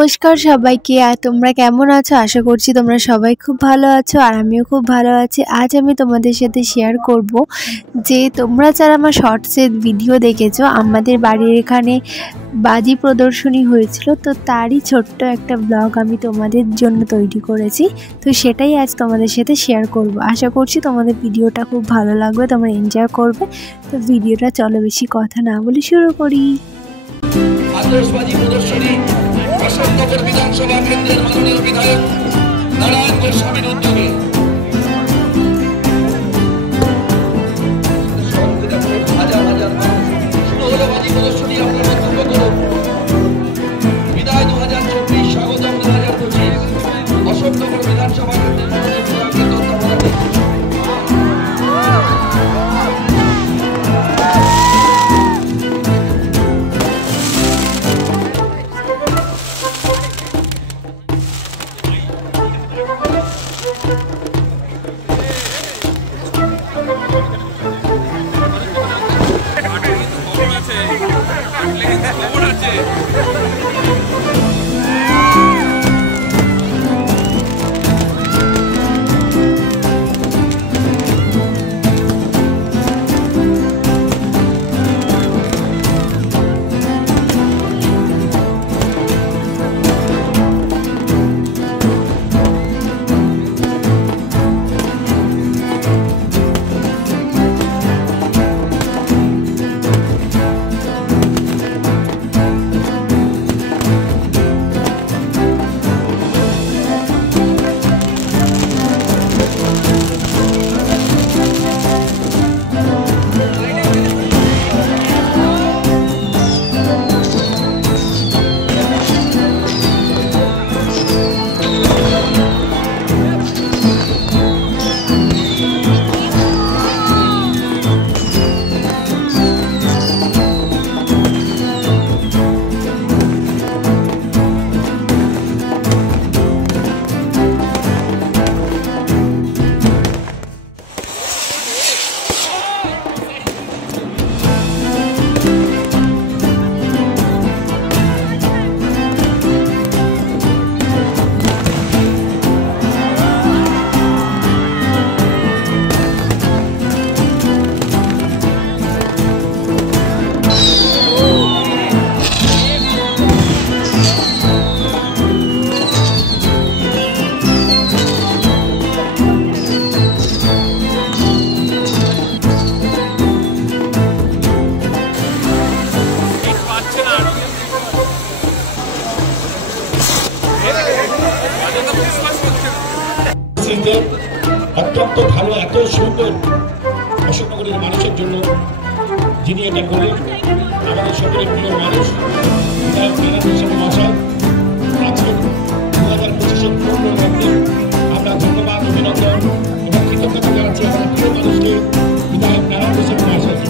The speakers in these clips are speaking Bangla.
নমস্কার সবাইকে। আর তোমরা কেমন আছো? আশা করছি তোমরা সবাই খুব ভালো আছো আর আমিও খুব ভালো আছি। আজ আমি তোমাদের সাথে শেয়ার করব যে তোমরা যারা আমার শর্টসের ভিডিও দেখেছো, আমাদের বাড়ির এখানে বাজি প্রদর্শনী হয়েছিল, তো তারই ছোট্ট একটা ব্লগ আমি তোমাদের জন্য তৈরি করেছি। তো সেটাই আজ তোমাদের সাথে শেয়ার করব। আশা করছি তোমাদের ভিডিওটা খুব ভালো লাগবে, তোমরা এনজয় করবে। তো ভিডিওটা চলো বেশি কথা না বলে শুরু করি। আতশবাজি প্রদর্শনী অশোকনগর বিধানসভা কেন্দ্রের মাননীয় বিধায়ক নারায়ণ গোস্বামীর উদ্যোগে হাজার হাজার মানুষ শুরু হলো বাজি প্রদর্শনী। আমরা মন্তব্য করব বিদায় 2024, স্বাগতম 2025। অশোকনগর বিধানসভা কেন্দ্রের মাননীয় বিধায়কের তত্ত্বাবধানে অত্যন্ত ভালো, এত সুন্দর অশোকনগরের মানুষের জন্য যিনি এটা করলেন, আমাদের সকলের প্রিয় মানুষ বিধায়ক নারায়ণ গোস্বামী মহাশয়। আজকে 2025-এর পূর্ণ মধ্যে আমরা ধন্যবাদ, অভিনন্দন এবং কৃতজ্ঞতা জানাচ্ছি আমাদের প্রিয় মানুষকে, বিধায়ক নারায়ণ গোস্বামী মহাশয়কে।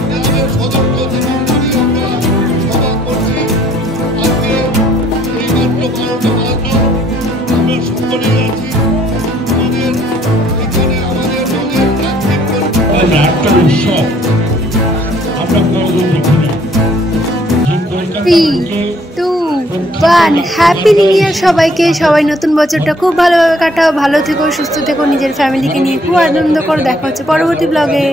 হ্যাপি নিউ ইয়ার সবাইকে। সবাই নতুন বছরটা খুব ভালোভাবে কাটাও, ভালো থেকো, সুস্থ থেকো, নিজের ফ্যামিলিকে নিয়ে খুব আনন্দ করো। দেখা হচ্ছে পরবর্তী ব্লগে।